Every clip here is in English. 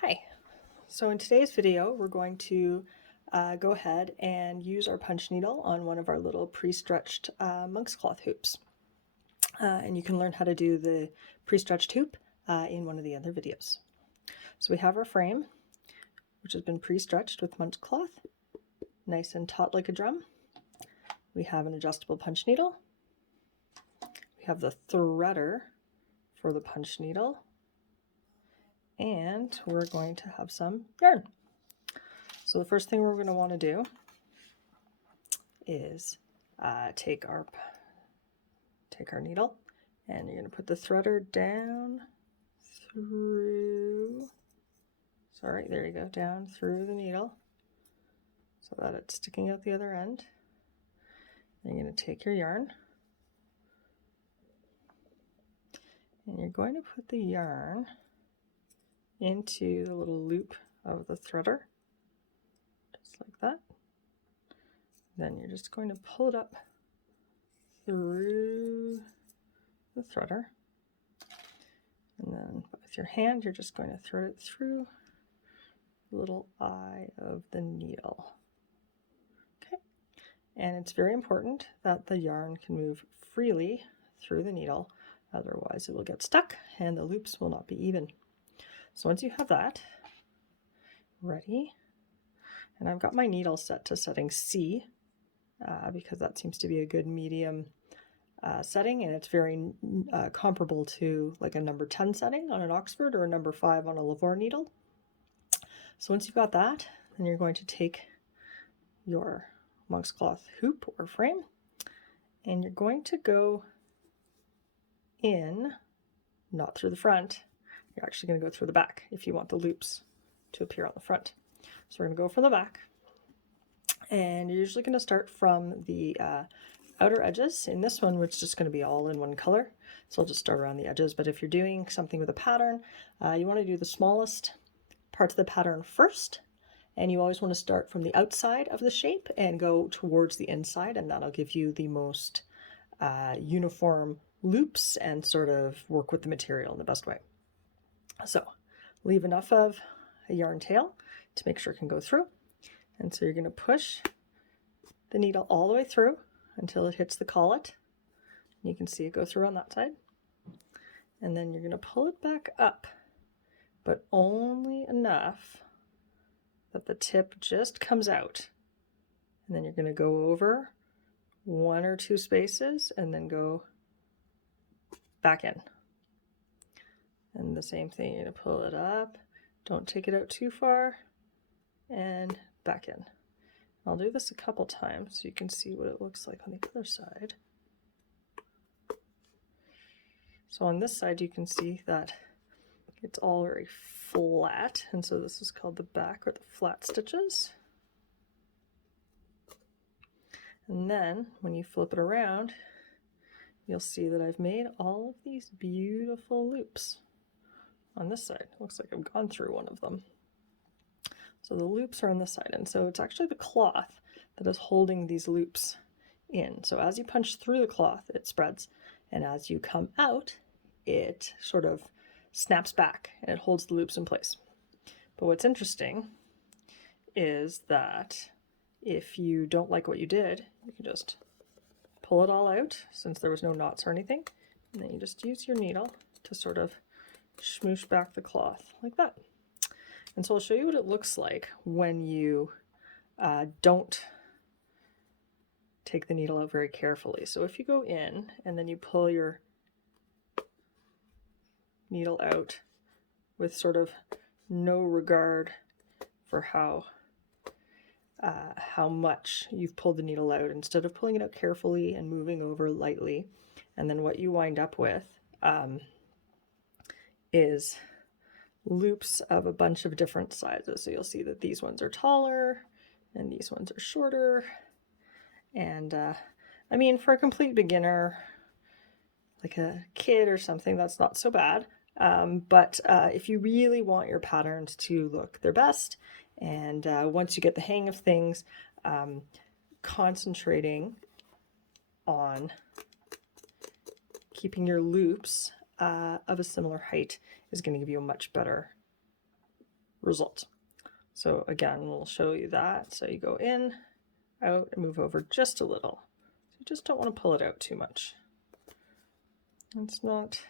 Hi. So in today's video, we're going to go ahead and use our punch needle on one of our little pre-stretched monk's cloth hoops. And you can learn how to do the pre-stretched hoop in one of the other videos. So we have our frame, which has been pre-stretched with monk's cloth, nice and taut like a drum. We have an adjustable punch needle. We have the threader for the punch needle. And we're going to have some yarn. So the first thing we're going to want to do is take our needle, and you're going to put the threader down through, there you go, down through the needle so that it's sticking out the other end. Then you're going to take your yarn and you're going to put the yarn into the little loop of the threader, just like that. Then you're just going to pull it up through the threader, and then with your hand you're just going to thread it through the little eye of the needle. Okay, and it's very important that the yarn can move freely through the needle, otherwise it will get stuck and the loops will not be even. So once you have that ready, and I've got my needle set to setting C because that seems to be a good medium setting, and it's very comparable to like a number 10 setting on an Oxford or a number 5 on a Lavore needle. So once you've got that, then you're going to take your monk's cloth hoop or frame, and you're going to go in, not through the front, you're actually going to go through the back if you want the loops to appear on the front. So we're going to go from the back, and you're usually going to start from the outer edges. In this one, it's just going to be all in one color, so I'll just start around the edges. But if you're doing something with a pattern, you want to do the smallest parts of the pattern first, and you always want to start from the outside of the shape and go towards the inside, and that'll give you the most uniform loops and sort of work with the material in the best way. So leave enough of a yarn tail to make sure it can go through, and so you're going to push the needle all the way through until it hits the collet. You can see it go through on that side, and then you're going to pull it back up, but only enough that the tip just comes out, and then you're going to go over 1 or 2 spaces and then go back in. And the same thing, you're going to pull it up, don't take it out too far, and back in. I'll do this a couple times so you can see what it looks like on the other side. So on this side you can see that it's all very flat, and so this is called the back or the flat stitches. And then when you flip it around, you'll see that I've made all of these beautiful loops on this side. Looks like I've gone through one of them. So the loops are on this side, and so it's actually the cloth that is holding these loops in. So as you punch through the cloth, it spreads, and as you come out, it sort of snaps back and it holds the loops in place. But what's interesting is that if you don't like what you did, you can just pull it all out, since there was no knots or anything, and then you just use your needle to sort of smoosh back the cloth like that. And so I'll show you what it looks like when you don't take the needle out very carefully. So if you go in and then you pull your needle out with sort of no regard for how much you've pulled the needle out, instead of pulling it out carefully and moving over lightly, and then what you wind up with is loops of a bunch of different sizes. So you'll see that these ones are taller and these ones are shorter, and I mean, for a complete beginner like a kid or something, that's not so bad. But if you really want your patterns to look their best, and once you get the hang of things, concentrating on keeping your loops of a similar height is going to give you a much better result. So again, we'll show you that. So you go in, out, and move over just a little. You just don't want to pull it out too much. It's not,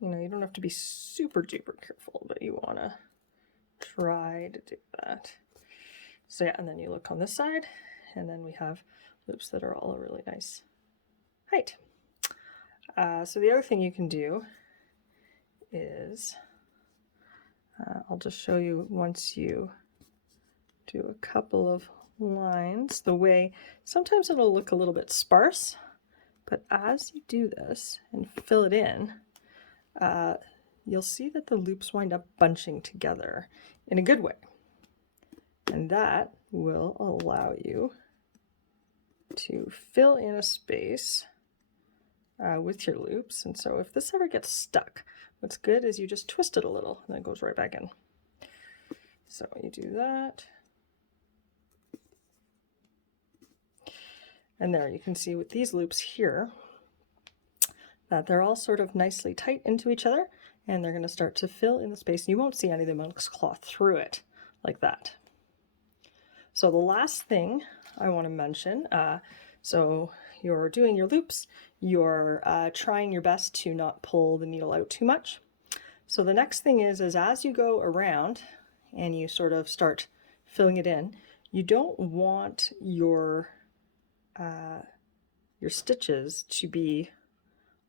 you don't have to be super duper careful, but you want to try to do that. So yeah, and then you look on this side, and then we have loops that are all a really nice height. So the other thing you can do is, I'll just show you once you do a couple of lines, the way, sometimes it'll look a little bit sparse, but as you do this and fill it in, you'll see that the loops wind up bunching together in a good way. And that will allow you to fill in a space with your loops. And so if this ever gets stuck, what's good is you just twist it a little and then it goes right back in. So you do that. And there you can see with these loops here that they're all sort of nicely tight into each other, and they're going to start to fill in the space. You won't see any of the monk's cloth through it like that. So the last thing I want to mention, so you're doing your loops, you're trying your best to not pull the needle out too much. So the next thing is as you go around and you sort of start filling it in, you don't want your stitches to be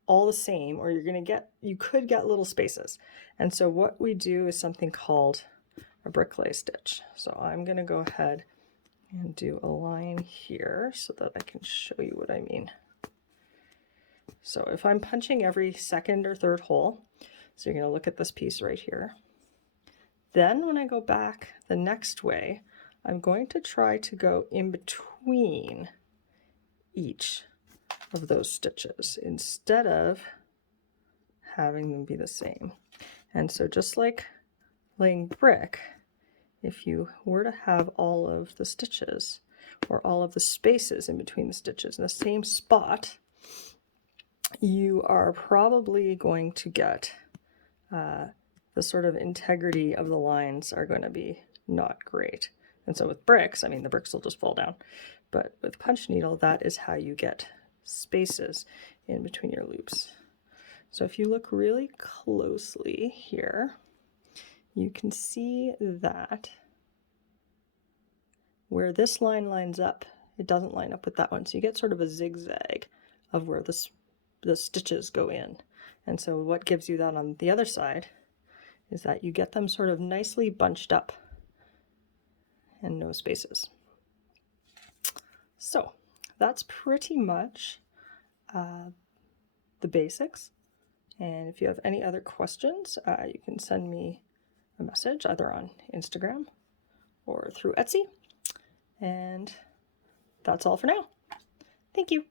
all the same, or you could get little spaces. And so what we do is something called a bricklay stitch. So I'm going to go ahead and do a line here so that I can show you what I mean. So if I'm punching every second or third hole, so you're going to look at this piece right here. Then when I go back the next way, I'm going to try to go in between each of those stitches instead of having them be the same. And so just like laying brick, if you were to have all of the stitches or all of the spaces in between the stitches in the same spot, you are probably going to get the sort of integrity of the lines are going to be not great. And so with bricks, I mean, the bricks will just fall down. But with punch needle, that is how you get spaces in between your loops. So if you look really closely here, you can see that where this line lines up, it doesn't line up with that one. So you get sort of a zigzag of where the stitches go in. And so what gives you that on the other side is that you get them sort of nicely bunched up and no spaces. So that's pretty much the basics. And if you have any other questions, you can send me a message either on Instagram or through Etsy. And that's all for now. Thank you.